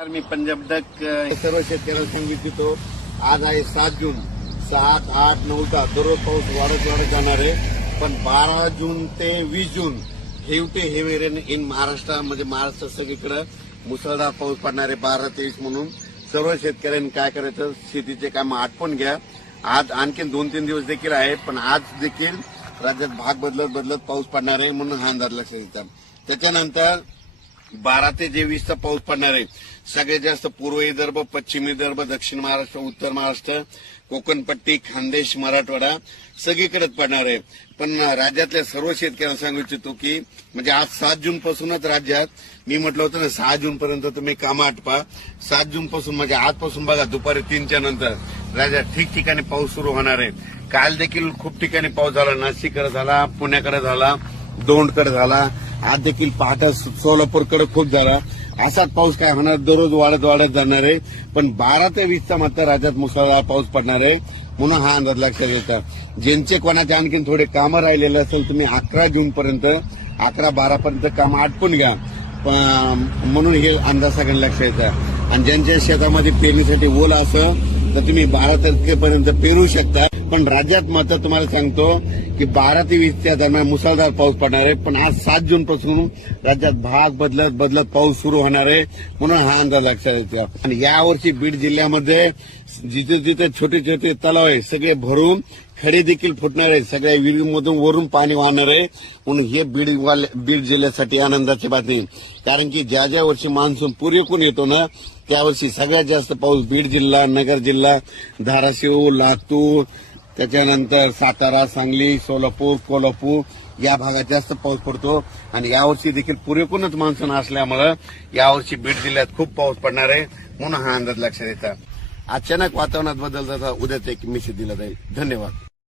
मी Punjab duck सर्व शेतकऱ्यांना सांगितलं आज आहे 7 जून 7, 8, 9 दररोज पाऊस वाढत जाणार आहे। पण 12 जून ते 20 जून हेवी रेन इन महाराष्ट्र म्हणजे महाराष्ट्र सगळीकडे मुसळधार पाऊस पडणार आहे 12 ते 20 म्हणून सर्व शेतकऱ्यांनी काय करायचं शेतीचे काम आटपून घ्या। आज आणखी 2-3 दिवस देखील आहे पण आज देखील राज्यात भाग बदलत पाऊस पडणार आहे म्हणून हा अंदाज लक्षात येतात। त्याच्यानंतर 12 ते 20 पाऊस पडणार आहे। सगळ्यात जास्त पूर्व विदर्भ, पश्चिम विदर्भ, दक्षिण महाराष्ट्र, उत्तर महाराष्ट्र, कोकणपट्टी, खानदेश, मराठवाडा सगळीकडेच पडणार आहे। पण राज्यातल्या सर्व शेतकऱ्यांना सांगू इच्छितो की म्हणजे आज 7 जून पासूनच राज्यात मी म्हटलं होतं ना 6 जून पर्यंत तुम्ही कामं आटपा। 7 जून पासून म्हणजे आजपासून बघा दुपारी 3च्या नंतर राज्यात ठिकठिकाणी पाऊस सुरू होणार आहे। काल देखील खूप ठिकाणी पाऊस झाला, नाशिककडे झाला, पुण्याकडे झाला, दौंडकडे झाला, आज देखील पहाटे सोलापूरकडे खूप झाला। असाच पाऊस काय होणार दररोज वाढत जाणार आहे। पण 12 ते 20चा मात्र राज्यात मुसळधार पाऊस पडणार आहे म्हणून हा अंदाज लक्षात येतात। ज्यांचे कोणाचे आणखी थोडे कामं राहिलेले असेल तुम्ही 11 जून पर्यंत 11-12 पर्यंत कामं आटपून घ्या म्हणून हे अंदाज सगळ्यांना लक्षात येतात। आणि ज्यांच्या शेतामध्ये पेरणीसाठी ओल असं तर तुम्ही 12 तारखेपर्यंत पेरू शकता। पण राज्यात मात्र तुम्हाला सांगतो की 12 ते 20च्या दरम्यान मुसळधार पाऊस पडणार आहे। पण आज 7 जून पासून राज्यात भाग बदलत पाऊस सुरू होणार आहे म्हणून हा अंदाज लक्षात येतो। आणि यावर्षी बीड जिल्ह्यामध्ये जिथे छोटे तलाव आहे सगळे भरून खडे देखील फुटणार आहे, सगळ्या विहिरीमधून वरून पाणी वाहणार आहे म्हणून हे बीड जिल्ह्यासाठी आनंदाची बातमी। कारण की ज्या वर्षी मान्सून पुरेपूर येतो ना त्यावर्षी सगळ्यात जास्त पाऊस बीड जिल्हा, नगर जिल्हा, धाराशिव, लातूर, त्याच्यानंतर सातारा, सांगली, सोलापूर, कोल्हापूर या भागात जास्त पाऊस पडतो। आणि यावर्षी देखील पुरेपूरच मान्सून असल्यामुळे यावर्षी बीड जिल्ह्यात खूप पाऊस पडणार आहे म्हणून हा अंदाज लक्षात येतात। अचानक वातावरणात बदल झाला, उद्याच एक मेसेज दिला जाईल। धन्यवाद।